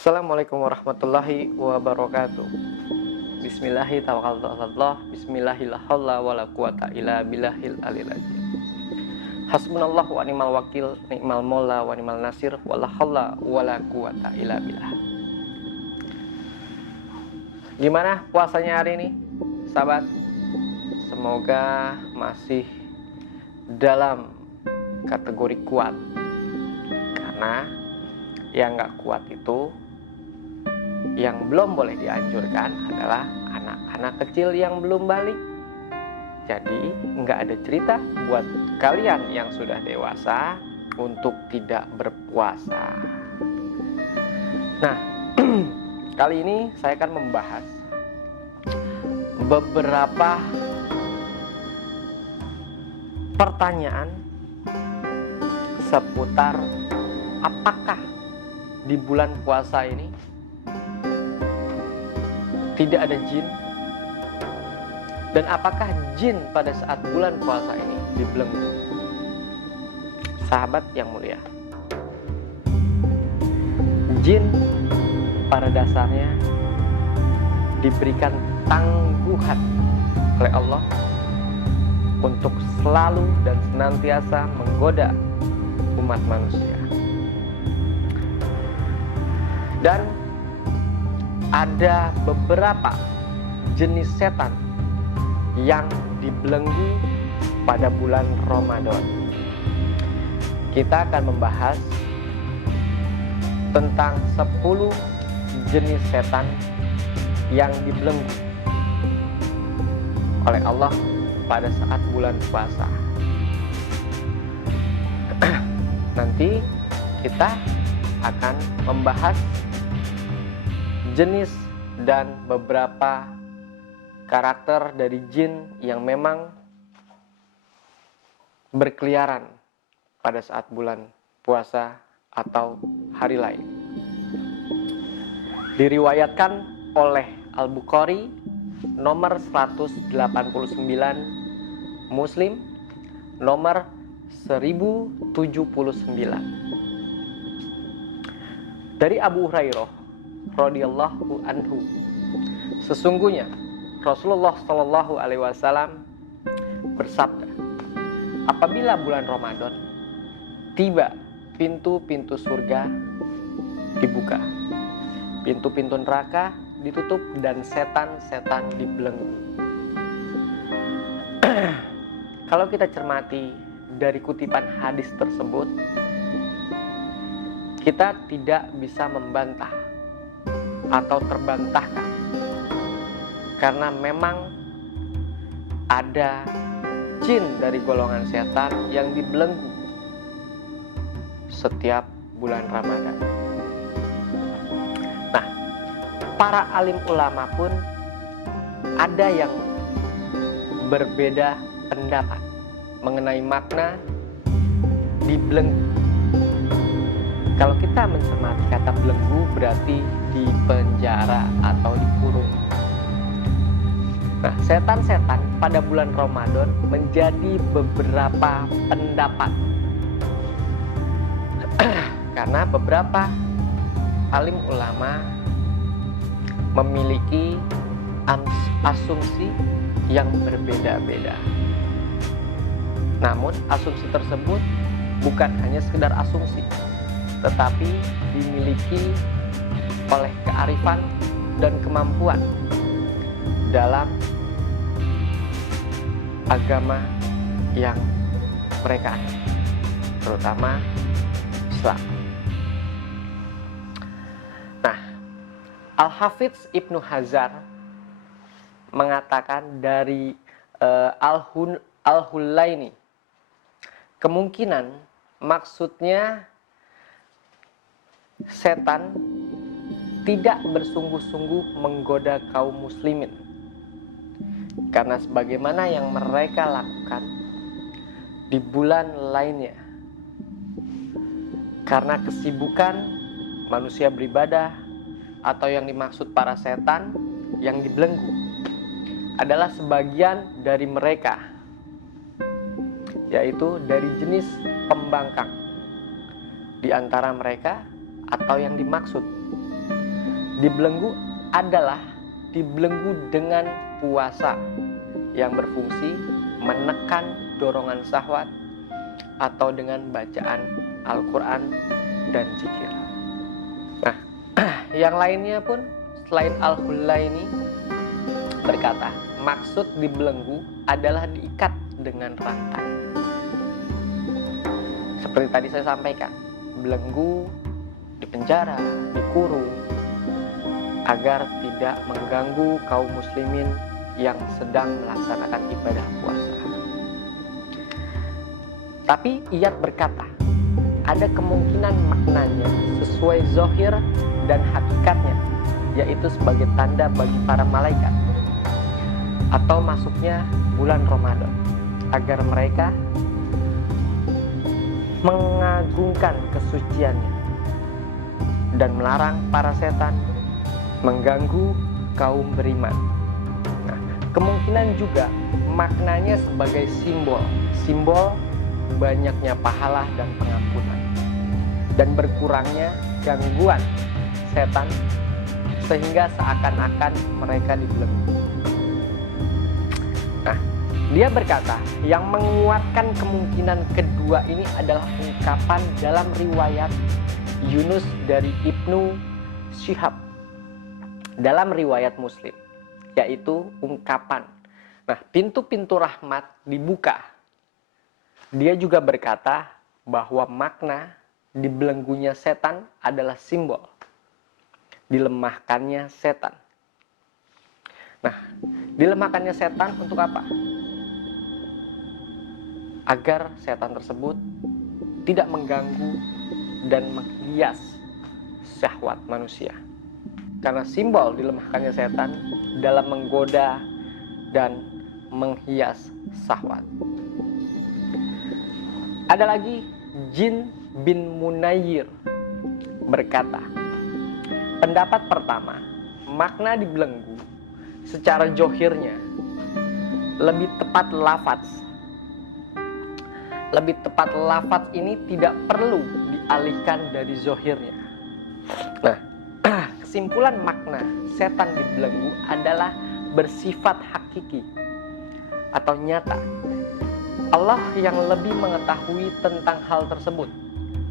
Assalamualaikum warahmatullahi wabarakatuh. Bismillahirrahmanirrahim. Bismillahirrahmanirrahim. Hasbunallahu wa ni'mal wakil, ni'mal maula wa ni'mal nasir, wala haula wala quwata illa billah. Gimana puasanya hari ini, sahabat? Semoga masih dalam kategori kuat. Karena yang gak kuat itu, yang belum boleh dianjurkan adalah anak-anak kecil yang belum balik. Jadi nggak ada cerita buat kalian yang sudah dewasa untuk tidak berpuasa. Nah, kali ini saya akan membahas beberapa pertanyaan seputar apakah di bulan puasa ini tidak ada jin, dan apakah jin pada saat bulan puasa ini dibelenggu? Sahabat yang mulia, jin pada dasarnya diberikan tangguhan oleh Allah untuk selalu dan senantiasa menggoda umat manusia. Dan ada beberapa jenis setan yang dibelenggu pada bulan Ramadan. Kita akan membahas tentang 10 jenis setan yang dibelenggu oleh Allah pada saat bulan puasa. Nanti kita akan membahas jenis dan beberapa karakter dari jin yang memang berkeliaran pada saat bulan puasa atau hari lain. Diriwayatkan oleh Al-Bukhari nomor 189, Muslim nomor 1079. Dari Abu Hurairah radhiyallahu anhu, sesungguhnya Rasulullah Shallallahu alaihi wasallam bersabda, apabila bulan Ramadan tiba, pintu-pintu surga dibuka, pintu-pintu neraka ditutup, dan setan-setan dibelenggu. Kalau kita cermati dari kutipan hadis tersebut, kita tidak bisa membantah atau terbantahkan, karena memang ada jin dari golongan setan yang dibelenggu setiap bulan Ramadan. Nah, para alim ulama pun ada yang berbeda pendapat mengenai makna dibelenggu. Kalau kita mencermati kata belenggu berarti di penjara atau dikurung. Nah, setan-setan pada bulan Ramadan menjadi beberapa pendapat. Karena beberapa alim ulama memiliki asumsi yang berbeda-beda. Namun asumsi tersebut bukan hanya sekedar asumsi, tetapi dimiliki oleh kearifan dan kemampuan dalam agama yang mereka anut, terutama Islam. Nah, Al-Hafidz Ibnu Hajar mengatakan dari Al-Hulaini, kemungkinan maksudnya setan tidak bersungguh-sungguh menggoda kaum muslimin, karena sebagaimana yang mereka lakukan di bulan lainnya, karena kesibukan manusia beribadah, atau yang dimaksud para setan yang dibelenggu adalah sebagian dari mereka, yaitu dari jenis pembangkang. Di antara mereka atau yang dimaksud Dibelenggu adalah dibelenggu dengan puasa yang berfungsi menekan dorongan syahwat atau dengan bacaan Al-Quran dan zikir. Nah, yang lainnya pun selain Al-Hulaini berkata, maksud dibelenggu adalah diikat dengan rantai. Seperti tadi saya sampaikan, belenggu, dipenjara, dikurung, agar tidak mengganggu kaum muslimin yang sedang melaksanakan ibadah puasa. Tapi Iyad berkata, ada kemungkinan maknanya sesuai zahir dan hakikatnya, yaitu sebagai tanda bagi para malaikat atau masuknya bulan Ramadan, agar mereka mengagungkan kesuciannya dan melarang para setan mengganggu kaum beriman. Nah, kemungkinan juga maknanya sebagai simbol banyaknya pahala dan pengampunan dan berkurangnya gangguan setan, sehingga seakan-akan mereka dibelenggu. Nah, dia berkata yang menguatkan kemungkinan kedua ini adalah ungkapan dalam riwayat Yunus dari Ibnu Syihab dalam riwayat Muslim, yaitu ungkapan, nah, pintu-pintu rahmat dibuka. Dia juga berkata bahwa makna dibelenggunya setan adalah simbol dilemahkannya setan. Nah, dilemahkannya setan untuk apa? Agar setan tersebut tidak mengganggu dan menghias syahwat manusia. Karena simbol dilemahkannya setan dalam menggoda dan menghias syahwat. Ada lagi Jin bin Munayyir berkata, pendapat pertama, makna dibelenggu secara johirnya lebih tepat lafaz. Lebih tepat lafaz ini tidak perlu dialihkan dari zohirnya. Nah, kesimpulan makna setan dibelenggu adalah bersifat hakiki atau nyata. Allah yang lebih mengetahui tentang hal tersebut,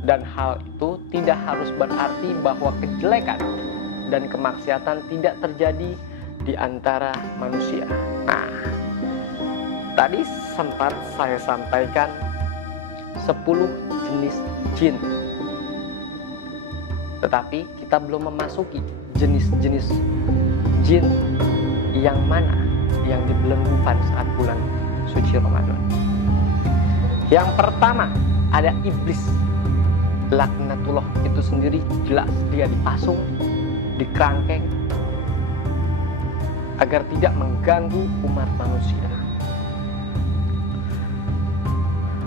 dan hal itu tidak harus berarti bahwa kejelekan dan kemaksiatan tidak terjadi di antara manusia. Nah, tadi sempat saya sampaikan 10 jenis jin, tetapi kita belum memasuki jenis-jenis jin yang mana yang dibelenggu pada saat bulan suci Ramadan. Yang pertama ada iblis. Laknatullah itu sendiri jelas, dia dipasung, dikerangkeng agar tidak mengganggu umat manusia.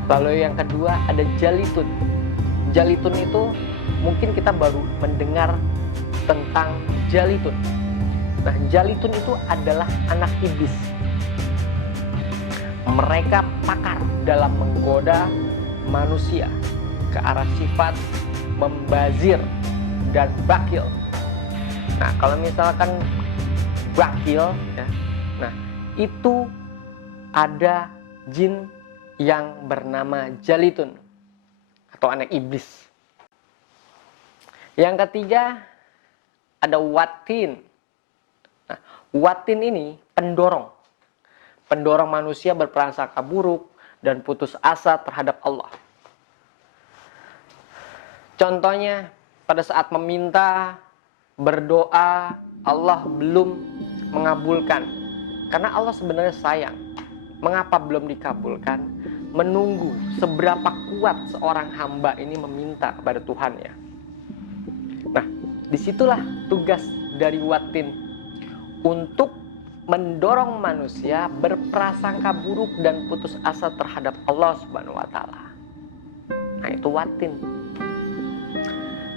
Lalu yang kedua ada jalitun. Jalitun itu mungkin kita baru mendengar tentang jalitun. Nah, jalitun itu adalah anak iblis. Mereka pakar dalam menggoda manusia ke arah sifat membazir dan bakil. Nah, kalau misalkan bakil, ya, nah itu ada jin yang bernama jalitun atau anak iblis. Yang ketiga ada watin. Nah, watin ini pendorong manusia berprasangka buruk dan putus asa terhadap Allah. Contohnya, pada saat meminta, berdoa, Allah belum mengabulkan. Karena Allah sebenarnya sayang. Mengapa belum dikabulkan? Menunggu seberapa kuat seorang hamba ini meminta kepada Tuhannya. Nah, disitulah tugas dari watin untuk mendorong manusia berprasangka buruk dan putus asa terhadap Allah Subhanahu wa taala. Nah, itu watin.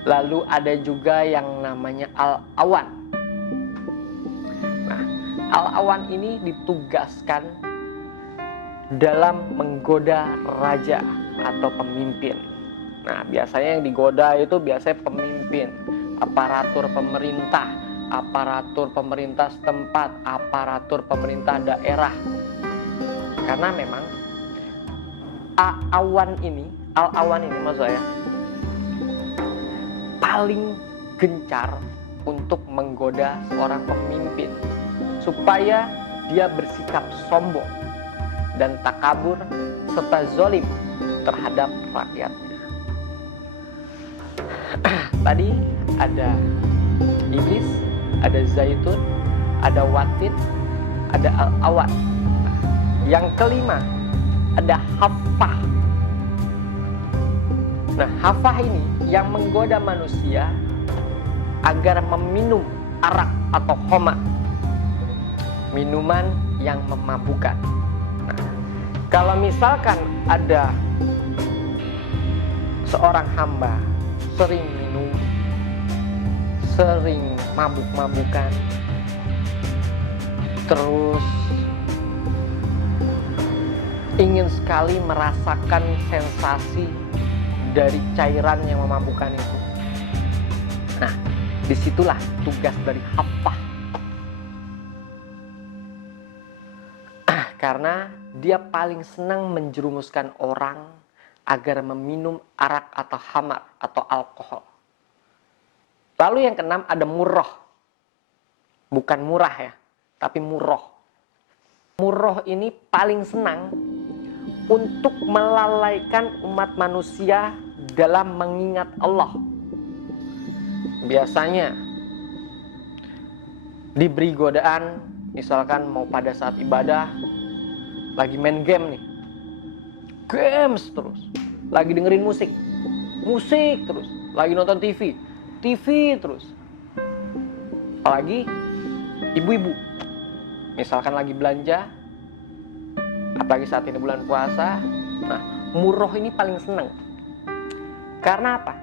Lalu ada juga yang namanya al-awan. Nah, al-awan ini ditugaskan dalam menggoda raja atau pemimpin. Nah, biasanya yang digoda itu biasanya pemimpin, aparatur pemerintah, aparatur pemerintah setempat, aparatur pemerintah daerah. Karena memang al-awan ini maksud saya paling gencar untuk menggoda seorang pemimpin supaya dia bersikap sombong dan takabur serta zalim terhadap rakyatnya. Tadi ada iblis, ada zaitun, ada watin, ada al-awan. Yang kelima ada haffah. Nah, haffah ini yang menggoda manusia agar meminum arak atau khamar, minuman yang memabukkan. Nah, kalau misalkan ada seorang hamba sering minum, sering mabuk-mabukan, terus ingin sekali merasakan sensasi dari cairan yang memabukkan itu. Nah, disitulah tugas dari haffah. Karena dia paling senang menjerumuskan orang agar meminum arak atau khamar atau alkohol. Lalu yang keenam ada murrah. Bukan murah ya, tapi murrah. Murrah ini paling senang untuk melalaikan umat manusia dalam mengingat Allah. Biasanya diberi godaan, misalkan mau pada saat ibadah, lagi main game nih, games terus, lagi dengerin musik terus, lagi nonton TV terus. Apalagi ibu-ibu, misalkan lagi belanja, apalagi saat ini bulan puasa. Nah, murrah ini paling senang. Karena apa?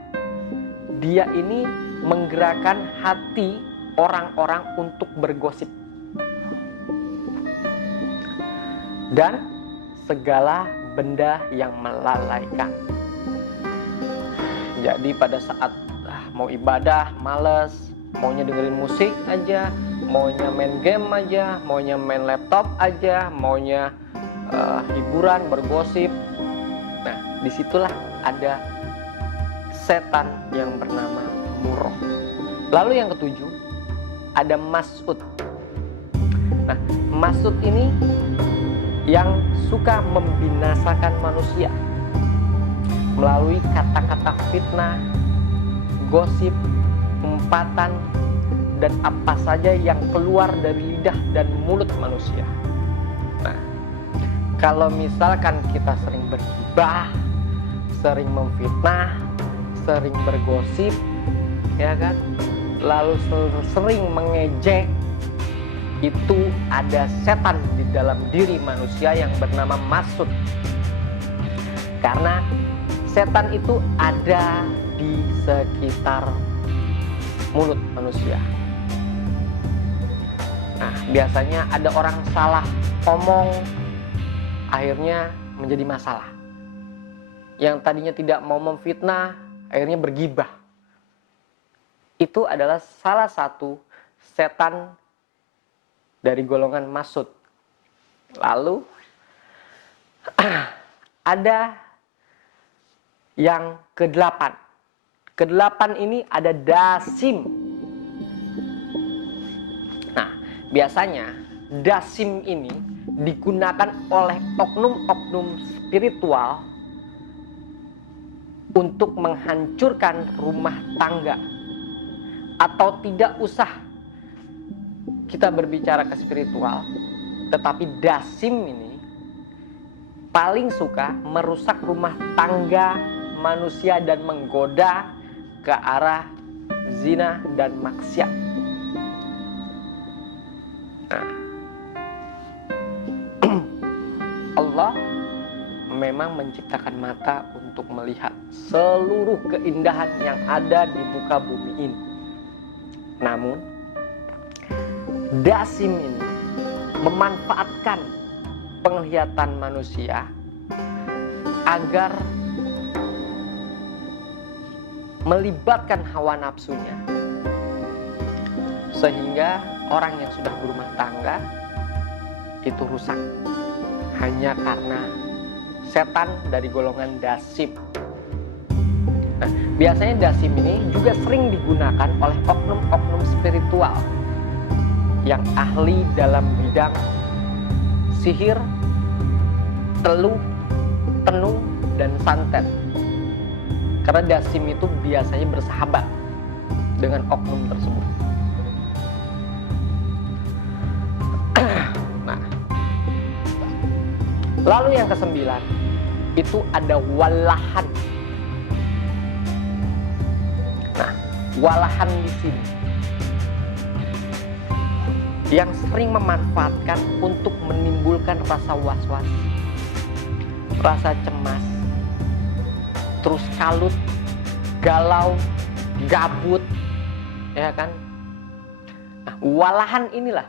Dia ini menggerakkan hati orang-orang untuk bergosip dan segala benda yang melalaikan. Jadi pada saat mau ibadah males, maunya dengerin musik aja, maunya main game aja, maunya main laptop aja, maunya hiburan, bergosip. Nah, disitulah ada setan yang bernama murrah. Lalu yang ketujuh ada mas'ud. Nah, mas'ud ini yang suka membinasakan manusia melalui kata-kata fitnah, gosip, umpatan, dan apa saja yang keluar dari lidah dan mulut manusia. Nah, kalau misalkan kita sering bergibah, sering memfitnah, sering bergosip, ya kan, lalu sering mengejek, itu ada setan di dalam diri manusia yang bernama mas'ud. Karena setan itu ada di sekitar mulut manusia. Nah, biasanya ada orang salah ngomong, akhirnya menjadi masalah. Yang tadinya tidak mau memfitnah, akhirnya bergibah. Itu adalah salah satu setan dari golongan mas'ud. Lalu ada yang kedelapan. Kedelapan ini ada dasim. Nah, biasanya dasim ini digunakan oleh oknum-oknum spiritual untuk menghancurkan rumah tangga. Atau tidak usah kita berbicara ke spiritual, tetapi dasim ini paling suka merusak rumah tangga manusia dan menggoda ke arah zina dan maksiat. Nah, Allah memang menciptakan mata untuk melihat seluruh keindahan yang ada di muka bumi ini. Namun dasim ini memanfaatkan penglihatan manusia agar melibatkan hawa nafsunya Sehingga orang yang sudah berumah tangga itu rusak hanya karena setan dari golongan dasim. Nah, biasanya dasim ini juga sering digunakan oleh oknum-oknum spiritual yang ahli dalam bidang sihir, teluh, tenung, dan santet. Karena dasim itu biasanya bersahabat dengan oknum tersebut. Nah, lalu yang kesembilan itu ada walahan. Nah, walahan di sini yang sering memanfaatkan untuk menimbulkan rasa was-was, rasa cemas, terus kalut, galau, gabut, ya kan? Nah, walahan inilah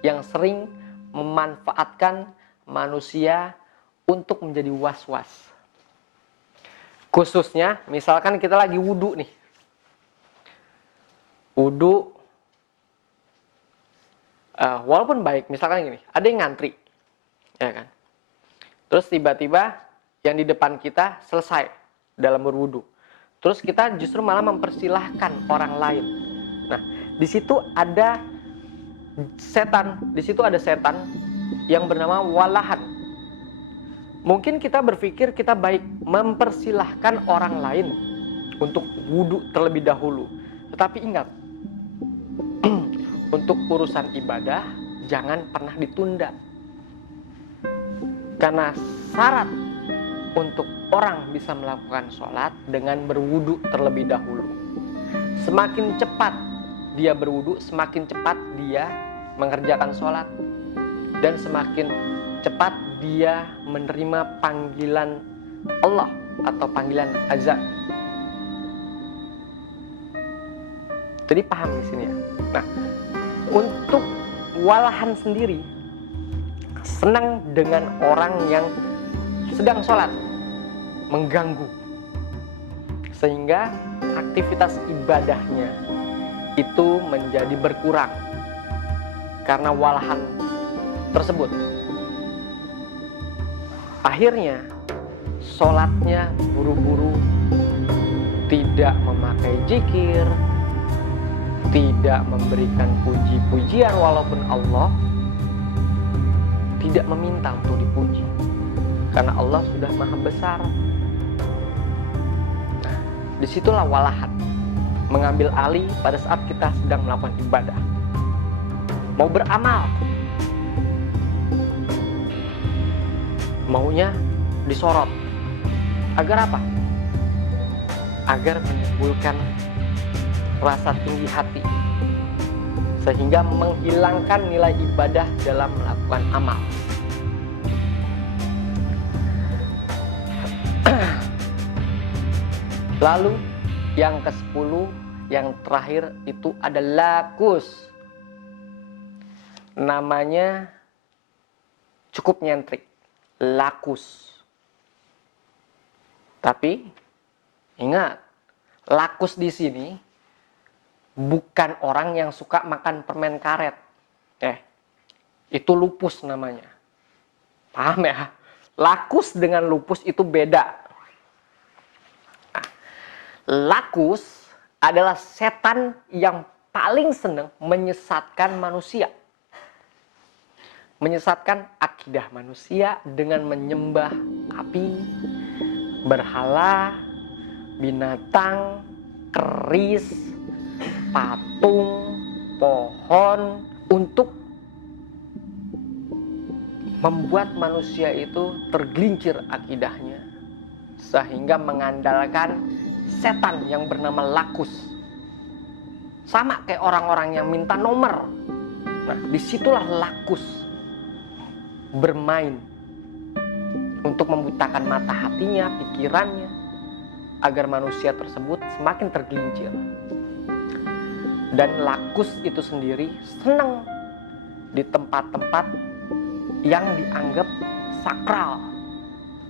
yang sering memanfaatkan manusia untuk menjadi was-was. Khususnya misalkan kita lagi wudhu nih. Wudhu, walaupun baik, misalkan gini, ada yang ngantri, ya kan? Terus tiba-tiba yang di depan kita selesai dalam berwudhu. Terus kita justru malah mempersilahkan orang lain. Nah, di situ ada setan yang bernama walahan. Mungkin kita berpikir kita baik mempersilahkan orang lain untuk wudhu terlebih dahulu. Tetapi ingat, untuk urusan ibadah jangan pernah ditunda. Karena syarat untuk orang bisa melakukan sholat dengan berwudhu terlebih dahulu. Semakin cepat dia berwudhu, semakin cepat dia mengerjakan sholat. Dan semakin cepat dia menerima panggilan Allah atau panggilan azan. Jadi paham di sini ya. Nah, untuk walahan sendiri senang dengan orang yang sedang sholat, mengganggu, sehingga aktivitas ibadahnya itu menjadi berkurang karena walahan tersebut. Akhirnya sholatnya buru-buru, tidak memakai zikir, tidak memberikan puji-pujian, walaupun Allah tidak meminta untuk dipuji karena Allah sudah maha besar. Nah, disitulah walahan mengambil alih pada saat kita sedang melakukan ibadah, mau beramal, maunya disorot. Agar apa? Agar menimbulkan rasa tinggi hati, sehingga menghilangkan nilai ibadah dalam melakukan amal. Lalu yang ke-10, yang terakhir itu ada lakus. Namanya cukup nyentrik, lakus. Tapi ingat, lakus di sini bukan orang yang suka makan permen karet. Itu lupus namanya. Paham ya? Lakus dengan lupus itu beda. Nah, lakus adalah setan yang paling senang menyesatkan manusia. Menyesatkan akidah manusia dengan menyembah api, berhala, binatang, keris, patung, pohon, untuk membuat manusia itu tergelincir akidahnya, sehingga mengandalkan setan yang bernama lakus. Sama kayak orang-orang yang minta nomor. Nah, disitulah lakus bermain untuk membutakan mata hatinya, pikirannya, agar manusia tersebut semakin tergelincir. Dan lakus itu sendiri senang di tempat-tempat yang dianggap sakral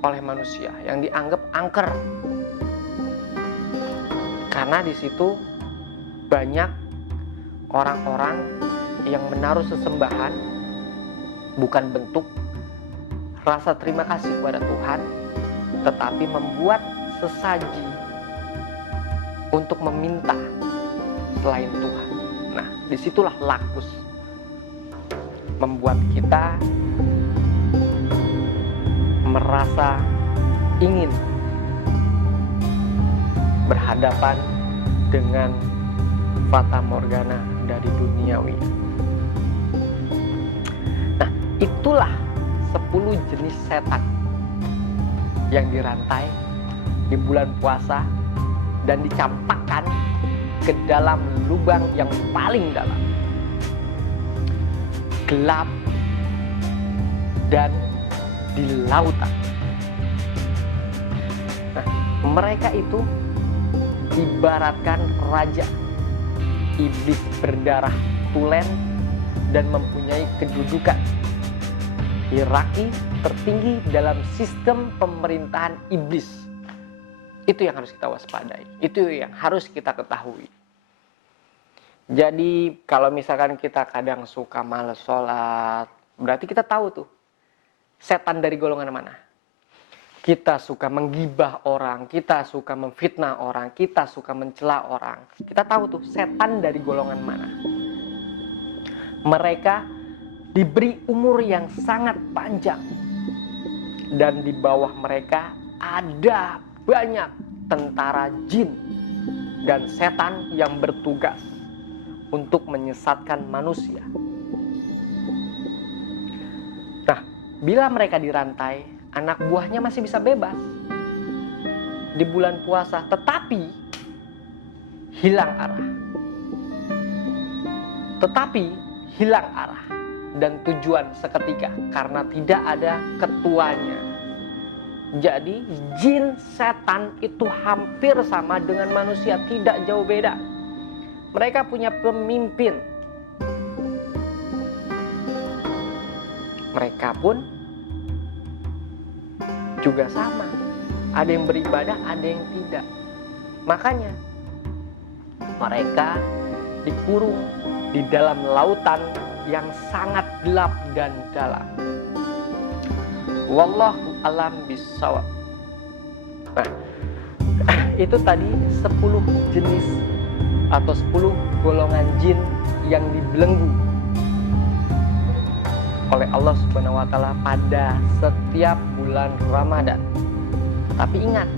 oleh manusia, yang dianggap angker. Karena di situ banyak orang-orang yang menaruh sesembahan bukan bentuk rasa terima kasih kepada Tuhan, tetapi membuat sesaji untuk meminta selain Tuhan. Nah, disitulah Lakus membuat kita merasa ingin berhadapan dengan fata morgana dari duniawi. Nah, itulah 10 jenis setan yang dirantai di bulan puasa dan dicampakkan ke dalam lubang yang paling dalam, gelap, dan di lautan. Nah, mereka itu ibaratkan raja iblis berdarah tulen dan mempunyai kedudukan hierarki tertinggi dalam sistem pemerintahan iblis. Itu yang harus kita waspadai, itu yang harus kita ketahui. Jadi kalau misalkan kita kadang suka malas sholat, berarti kita tahu tuh setan dari golongan mana. Kita suka menggibah orang, kita suka memfitnah orang, kita suka mencela orang. Kita tahu tuh setan dari golongan mana. Mereka diberi umur yang sangat panjang. Dan di bawah mereka ada banyak tentara jin dan setan yang bertugas untuk menyesatkan manusia. Nah, bila mereka dirantai, anak buahnya masih bisa bebas di bulan puasa, tetapi hilang arah. Dan tujuan seketika karena tidak ada ketuanya. Jadi jin setan itu hampir sama dengan manusia, tidak jauh beda. Mereka punya pemimpin. Mereka pun juga sama. Ada yang beribadah, ada yang tidak. Makanya mereka dikurung di dalam lautan yang sangat gelap dan dalam. Wallahu alam bissawab. Nah, itu tadi 10 jenis atau 10 golongan jin yang dibelenggu oleh Allah Subhanahu wa taala pada setiap bulan Ramadan. Tapi ingat,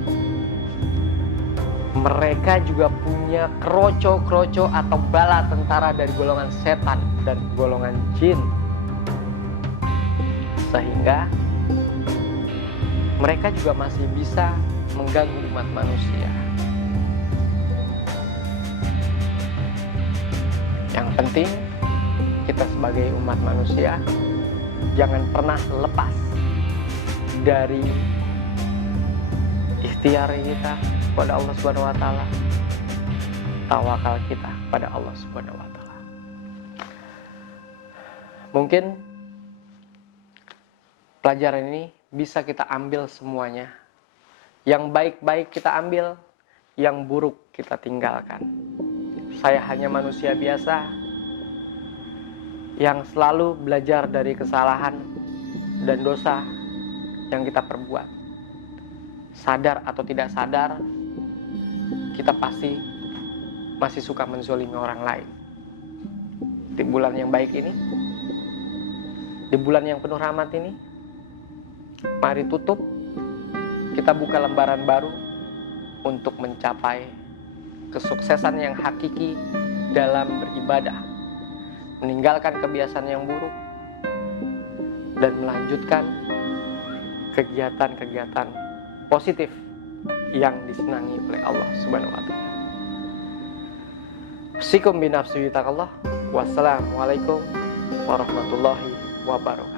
mereka juga punya kroco-kroco atau bala tentara dari golongan setan dan golongan jin, sehingga mereka juga masih bisa mengganggu umat manusia. Yang penting kita sebagai umat manusia jangan pernah lepas dari ikhtiar kita kepada Allah Subhanahu wa taala, tawakal kita pada Allah Subhanahu wa taala. Mungkin pelajaran ini bisa kita ambil semuanya. Yang baik-baik kita ambil, yang buruk kita tinggalkan. Saya hanya manusia biasa yang selalu belajar dari kesalahan dan dosa yang kita perbuat. Sadar atau tidak sadar, kita pasti masih suka menzolimi orang lain. Di bulan yang baik ini, di bulan yang penuh rahmat ini, mari tutup, kita buka lembaran baru untuk mencapai kesuksesan yang hakiki dalam beribadah, meninggalkan kebiasaan yang buruk, dan melanjutkan kegiatan-kegiatan positif yang disenangi oleh Allah Subhanahu wa taala. Sikum binafsi taqallah. Wassalamualaikum warahmatullahi wabarakatuh.